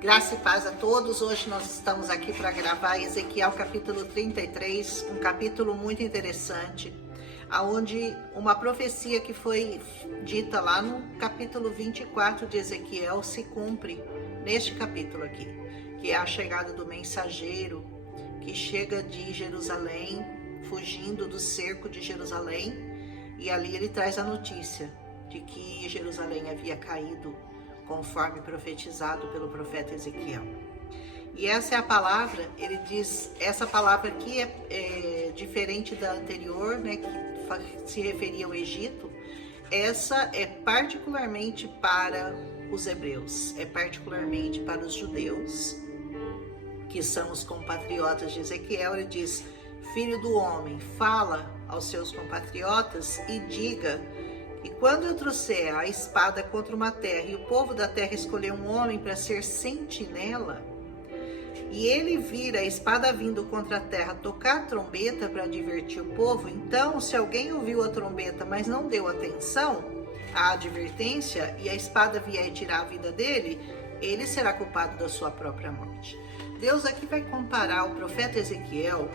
Graça e paz a todos. Hoje nós estamos aqui para gravar Ezequiel capítulo 33, um capítulo muito interessante, aonde uma profecia que foi dita lá no capítulo 24 de Ezequiel se cumpre neste capítulo aqui, que é a chegada do mensageiro que chega de Jerusalém, fugindo do cerco de Jerusalém, e ali ele traz a notícia de que Jerusalém havia caído, conforme profetizado pelo profeta Ezequiel. E essa é a palavra, ele diz, essa palavra aqui é diferente da anterior, né, que se referia ao Egito. Essa é particularmente para os hebreus, é particularmente para os judeus, que são os compatriotas de Ezequiel. Ele diz: filho do homem, fala aos seus compatriotas e diga: e quando eu trouxer a espada contra uma terra, e o povo da terra escolher um homem para ser sentinela, e ele vir a espada vindo contra a terra, tocar a trombeta para advertir o povo, então, se alguém ouviu a trombeta, mas não deu atenção à advertência, e a espada vier tirar a vida dele, ele será culpado da sua própria morte. Deus aqui vai comparar o profeta Ezequiel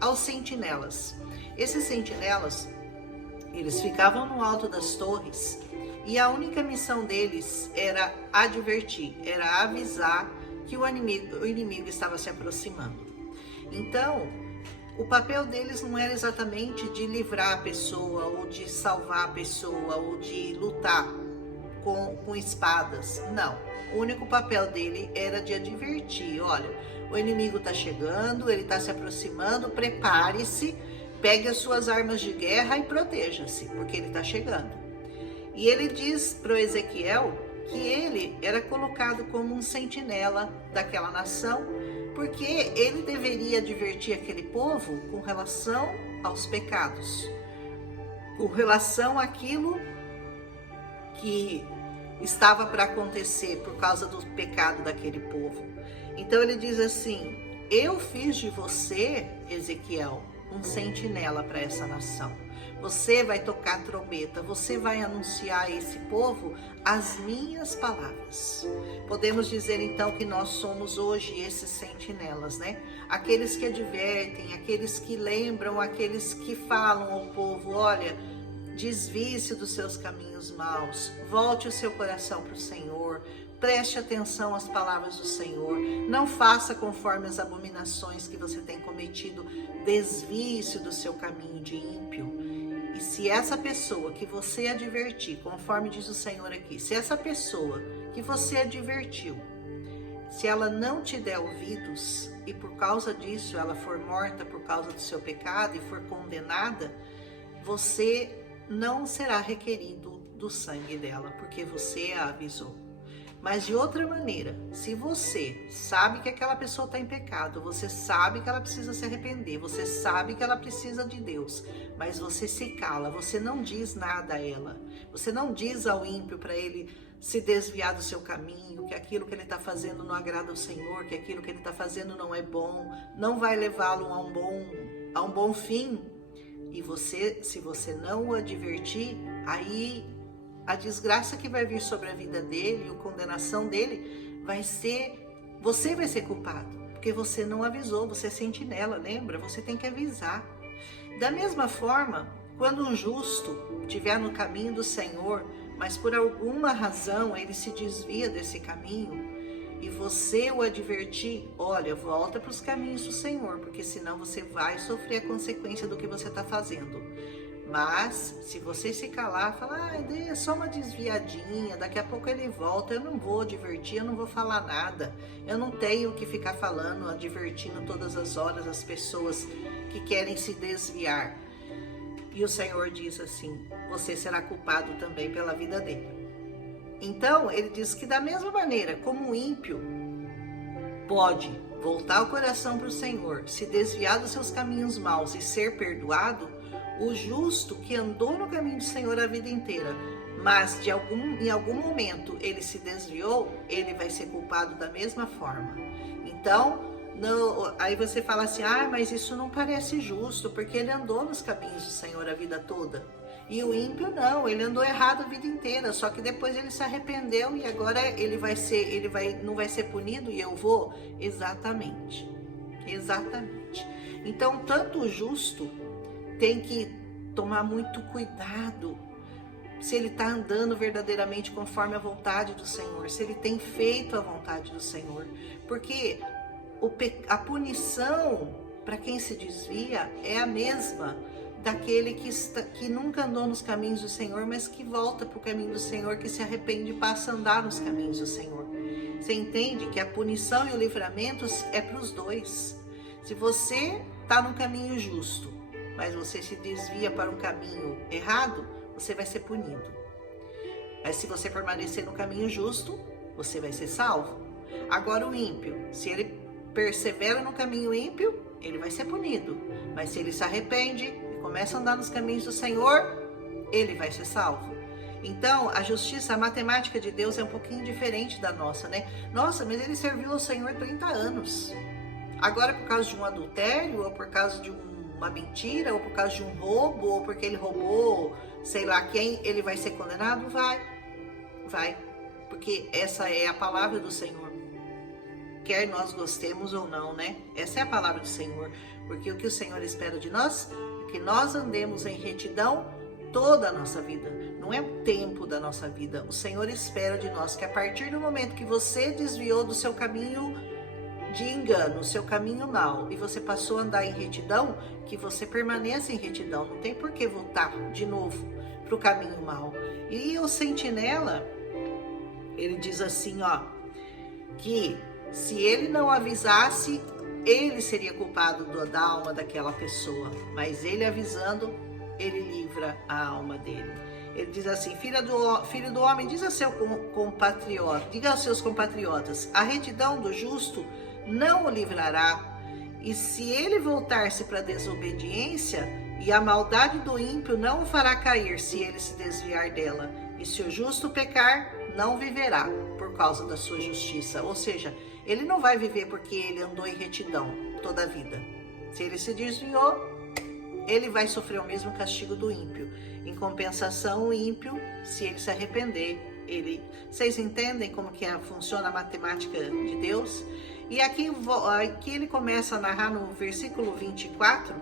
aos sentinelas. Esses sentinelas, eles ficavam no alto das torres e a única missão deles era advertir, era avisar que o inimigo estava se aproximando. Então, o papel deles não era exatamente de livrar a pessoa, ou de salvar a pessoa, ou de lutar com espadas. Não. O único papel dele era de advertir: olha, o inimigo está chegando, ele está se aproximando, prepare-se, pegue as suas armas de guerra e proteja-se, porque ele está chegando. E ele diz para o Ezequiel que ele era colocado como um sentinela daquela nação, porque ele deveria advertir aquele povo com relação aos pecados, com relação àquilo que estava para acontecer por causa do pecado daquele povo. Então ele diz assim: eu fiz de você, Ezequiel, um sentinela para essa nação. Você vai tocar trombeta, você vai anunciar a esse povo as minhas palavras. Podemos dizer então que nós somos hoje esses sentinelas, né? Aqueles que advertem, aqueles que lembram, aqueles que falam ao povo: olha, desvie-se dos seus caminhos maus, volte o seu coração para o Senhor, preste atenção às palavras do Senhor, não faça conforme as abominações que você tem cometido, desvie-se do seu caminho de ímpio. E se essa pessoa que você advertir, conforme diz o Senhor aqui, se essa pessoa que você advertiu, se ela não te der ouvidos, e por causa disso ela for morta por causa do seu pecado e for condenada, você não será requerido do sangue dela, porque você a avisou. Mas de outra maneira, se você sabe que aquela pessoa está em pecado, você sabe que ela precisa se arrepender, você sabe que ela precisa de Deus, mas você se cala, você não diz nada a ela, você não diz ao ímpio para ele se desviar do seu caminho, que aquilo que ele está fazendo não agrada ao Senhor, que aquilo que ele está fazendo não é bom, não vai levá-lo a um bom fim. E você, se você não o advertir, aí a desgraça que vai vir sobre a vida dele, a condenação dele, vai ser, você vai ser culpado, porque você não avisou, você é sentinela, lembra? Você tem que avisar. Da mesma forma, quando um justo estiver no caminho do Senhor, mas por alguma razão ele se desvia desse caminho, e você o advertir: olha, volta para os caminhos do Senhor, porque senão você vai sofrer a consequência do que você está fazendo. Mas, se você se calar, falar: é só uma desviadinha, daqui a pouco ele volta, eu não vou advertir, eu não vou falar nada. Eu não tenho que ficar falando, advertindo todas as horas as pessoas que querem se desviar. E o Senhor diz assim: você será culpado também pela vida dele. Então, ele diz que da mesma maneira como o ímpio pode voltar o coração para o Senhor, se desviar dos seus caminhos maus e ser perdoado, o justo que andou no caminho do Senhor a vida inteira, mas em algum momento ele se desviou, ele vai ser culpado da mesma forma. Então, aí você fala assim: mas isso não parece justo, porque ele andou nos caminhos do Senhor a vida toda. E o ímpio não, ele andou errado a vida inteira, só que depois ele se arrependeu e agora não vai ser punido e eu vou? Exatamente. Exatamente. Então, tanto o justo tem que tomar muito cuidado se ele está andando verdadeiramente conforme a vontade do Senhor, se ele tem feito a vontade do Senhor, porque a punição para quem se desvia é a mesma daquele que nunca andou nos caminhos do Senhor, mas que volta para o caminho do Senhor, que se arrepende e passa a andar nos caminhos do Senhor. Você entende que a punição e o livramento é para os dois. Se você está no caminho justo, mas você se desvia para um caminho errado, você vai ser punido. Mas se você permanecer no caminho justo, você vai ser salvo. Agora o ímpio, se ele persevera no caminho ímpio, ele vai ser punido. Mas se ele se arrepende e começa a andar nos caminhos do Senhor, ele vai ser salvo. Então, a justiça, a matemática de Deus é um pouquinho diferente da nossa, né? Nossa, mas ele serviu ao Senhor 30 anos. Agora, por causa de um adultério, ou por causa de uma mentira, ou por causa de um roubo, ou porque ele roubou, sei lá quem, ele vai ser condenado? Vai. Porque essa é a palavra do Senhor. Quer nós gostemos ou não, né? Essa é a palavra do Senhor. Porque o que o Senhor espera de nós é que nós andemos em retidão toda a nossa vida. Não é o tempo da nossa vida. O Senhor espera de nós que a partir do momento que você desviou do seu caminho de engano, o seu caminho mau, e você passou a andar em retidão, que você permaneça em retidão. Não tem por que voltar de novo para o caminho mau. E o sentinela, ele diz assim, ó, que se ele não avisasse, ele seria culpado da alma daquela pessoa. Mas ele avisando, ele livra a alma dele. Ele diz assim, filho do homem, diga aos seus compatriotas, a retidão do justo não o livrará. E se ele voltar-se para a desobediência, e a maldade do ímpio não o fará cair se ele se desviar dela. E se o justo pecar, não viverá por causa da sua justiça. Ou seja, ele não vai viver porque ele andou em retidão toda a vida. Se ele se desviou, ele vai sofrer o mesmo castigo do ímpio. Em compensação, o ímpio, se ele se arrepender, Vocês entendem como que funciona a matemática de Deus? E aqui ele começa a narrar no versículo 24,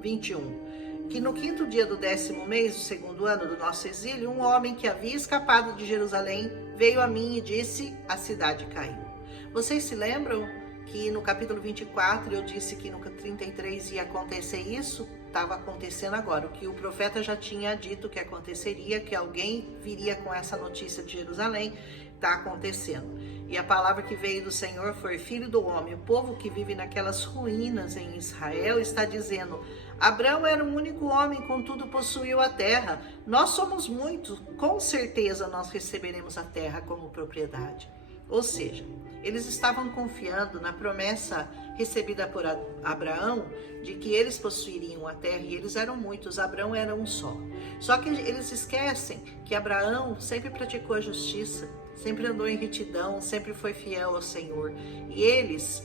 21, que no 5º dia do 10º mês, do 2º ano do nosso exílio, um homem que havia escapado de Jerusalém veio a mim e disse, a cidade caiu. Vocês se lembram que no capítulo 24 eu disse que no 33 ia acontecer isso? Estava acontecendo agora. O que o profeta já tinha dito que aconteceria, que alguém viria com essa notícia de Jerusalém, está acontecendo. E a palavra que veio do Senhor foi, filho do homem, o povo que vive naquelas ruínas em Israel está dizendo, Abrão era um único homem, contudo possuiu a terra. Nós somos muitos, com certeza nós receberemos a terra como propriedade. Ou seja, eles estavam confiando na promessa recebida por Abraão de que eles possuiriam a terra, e eles eram muitos, Abraão era um só. Só que eles esquecem que Abraão sempre praticou a justiça, sempre andou em retidão, sempre foi fiel ao Senhor. E eles,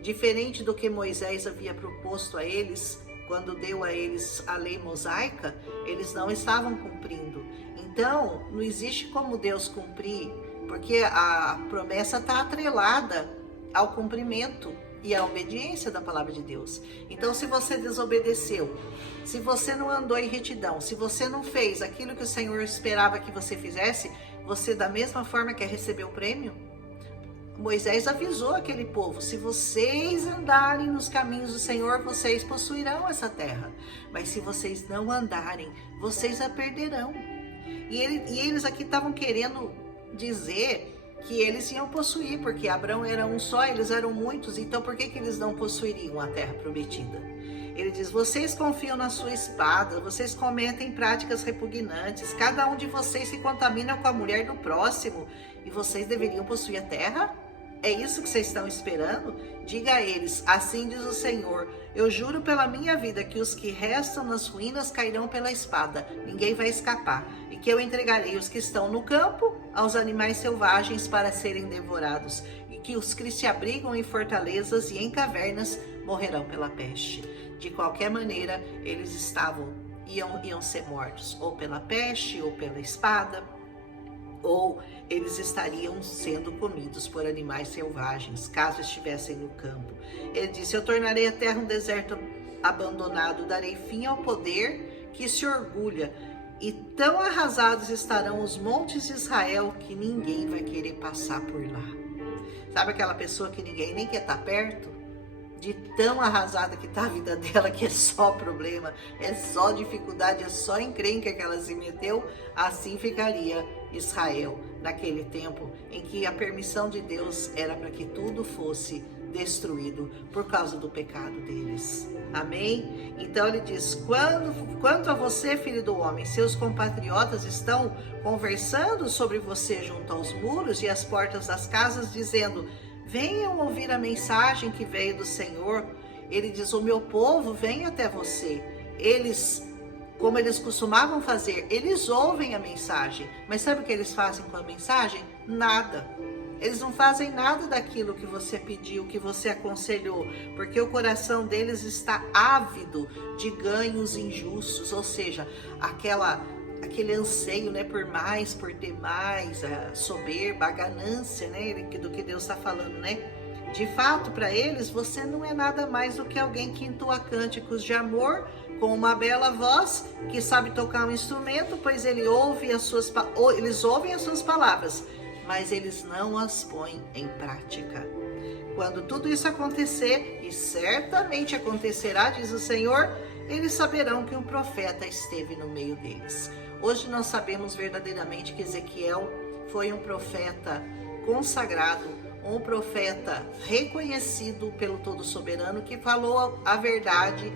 diferente do que Moisés havia proposto a eles, quando deu a eles a lei mosaica, eles não estavam cumprindo. Então, não existe como Deus cumprir, porque a promessa está atrelada ao cumprimento e à obediência da palavra de Deus. Então, se você desobedeceu, se você não andou em retidão, se você não fez aquilo que o Senhor esperava que você fizesse, você da mesma forma quer receber o prêmio? Moisés avisou aquele povo, se vocês andarem nos caminhos do Senhor, vocês possuirão essa terra. Mas se vocês não andarem, vocês a perderão. E eles aqui estavam querendo dizer que eles iam possuir, porque Abraão era um só, eles eram muitos, então por que eles não possuiriam a terra prometida? Ele diz, vocês confiam na sua espada, vocês cometem práticas repugnantes, cada um de vocês se contamina com a mulher do próximo, e vocês deveriam possuir a terra? É isso que vocês estão esperando? Diga a eles, assim diz o Senhor, eu juro pela minha vida que os que restam nas ruínas cairão pela espada, ninguém vai escapar, e que eu entregarei os que estão no campo aos animais selvagens para serem devorados, e que os que se abrigam em fortalezas e em cavernas morrerão pela peste. De qualquer maneira, eles estavam iam ser mortos, ou pela peste, ou pela espada, ou eles estariam sendo comidos por animais selvagens, caso estivessem no campo. Ele disse: eu tornarei a terra um deserto abandonado, darei fim ao poder que se orgulha, e tão arrasados estarão os montes de Israel que ninguém vai querer passar por lá. Sabe aquela pessoa que ninguém nem quer estar perto? De tão arrasada que está a vida dela, que é só problema, é só dificuldade, é só encrenca que ela se meteu. Assim ficaria Israel naquele tempo em que a permissão de Deus era para que tudo fosse destruído por causa do pecado deles. Amém? Então ele diz: quanto a você, filho do homem, seus compatriotas estão conversando sobre você junto aos muros e às portas das casas, dizendo: venham ouvir a mensagem que veio do Senhor. Ele diz: o meu povo vem até você. Eles, como eles costumavam fazer, eles ouvem a mensagem, mas sabe o que eles fazem com a mensagem? Nada. Eles não fazem nada daquilo que você pediu, que você aconselhou, porque o coração deles está ávido de ganhos injustos, ou seja, aquele anseio, né, por mais, por ter mais, a soberba, a ganância, né, do que Deus está falando, né? De fato, para eles, você não é nada mais do que alguém que entoa cânticos de amor com uma bela voz, que sabe tocar um instrumento, pois eles ouvem as suas palavras, mas eles não as põem em prática. Quando tudo isso acontecer, e certamente acontecerá, diz o Senhor, eles saberão que um profeta esteve no meio deles. Hoje nós sabemos verdadeiramente que Ezequiel foi um profeta consagrado, um profeta reconhecido pelo Todo-Soberano, que falou a verdade,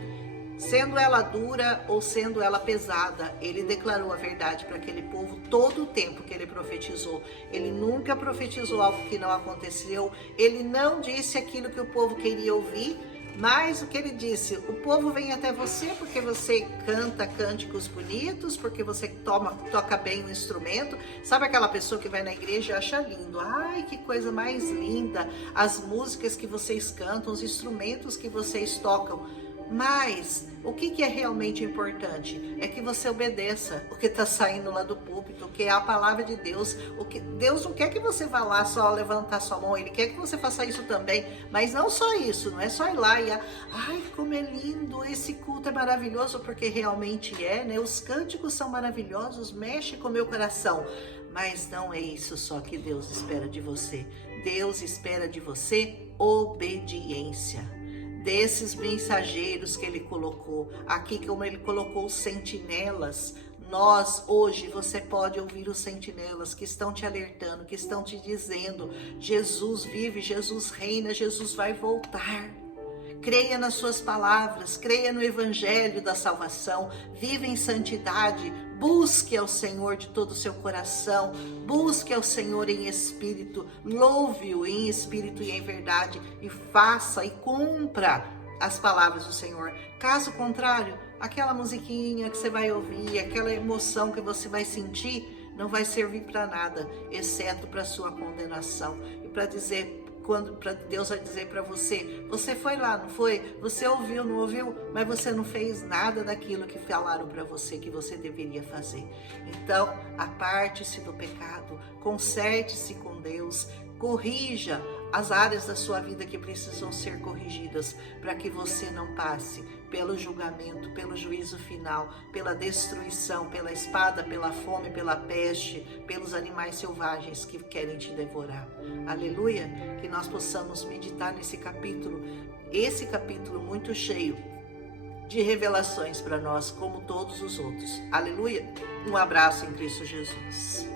sendo ela dura ou sendo ela pesada. Ele declarou a verdade para aquele povo todo o tempo que ele profetizou. Ele nunca profetizou algo que não aconteceu, ele não disse aquilo que o povo queria ouvir, mas o que ele disse: o povo vem até você porque você canta cânticos bonitos, porque você toca bem o instrumento. Sabe aquela pessoa que vai na igreja e acha lindo? Ai, que coisa mais linda! As músicas que vocês cantam, os instrumentos que vocês tocam. Mas o que é realmente importante? É que você obedeça o que está saindo lá do púlpito, que é a palavra de Deus. Deus não quer que você vá lá só levantar sua mão, Ele quer que você faça isso também. Mas não só isso, não é só ir lá e ai, como é lindo, esse culto é maravilhoso, porque realmente é, né? Os cânticos são maravilhosos, mexe com o meu coração. Mas não é isso só que Deus espera de você. Deus espera de você obediência. Desses mensageiros que ele colocou, aqui como ele colocou os sentinelas, hoje você pode ouvir os sentinelas que estão te alertando, que estão te dizendo: Jesus vive, Jesus reina, Jesus vai voltar. Creia nas suas palavras, creia no evangelho da salvação, viva em santidade, busque ao Senhor de todo o seu coração, busque ao Senhor em espírito, louve-o em espírito e em verdade, e faça e cumpra as palavras do Senhor. Caso contrário, aquela musiquinha que você vai ouvir, aquela emoção que você vai sentir, não vai servir para nada, exceto para sua condenação e para dizer, quando Deus vai dizer para você: você foi lá, não foi? Você ouviu, não ouviu? Mas você não fez nada daquilo que falaram para você que você deveria fazer. Então, aparte-se do pecado, conserte-se com Deus, corrija as áreas da sua vida que precisam ser corrigidas, para que você não passe pelo julgamento, pelo juízo final, pela destruição, pela espada, pela fome, pela peste, pelos animais selvagens que querem te devorar. Aleluia! Que nós possamos meditar nesse capítulo, esse capítulo muito cheio de revelações para nós, como todos os outros. Aleluia! Um abraço em Cristo Jesus.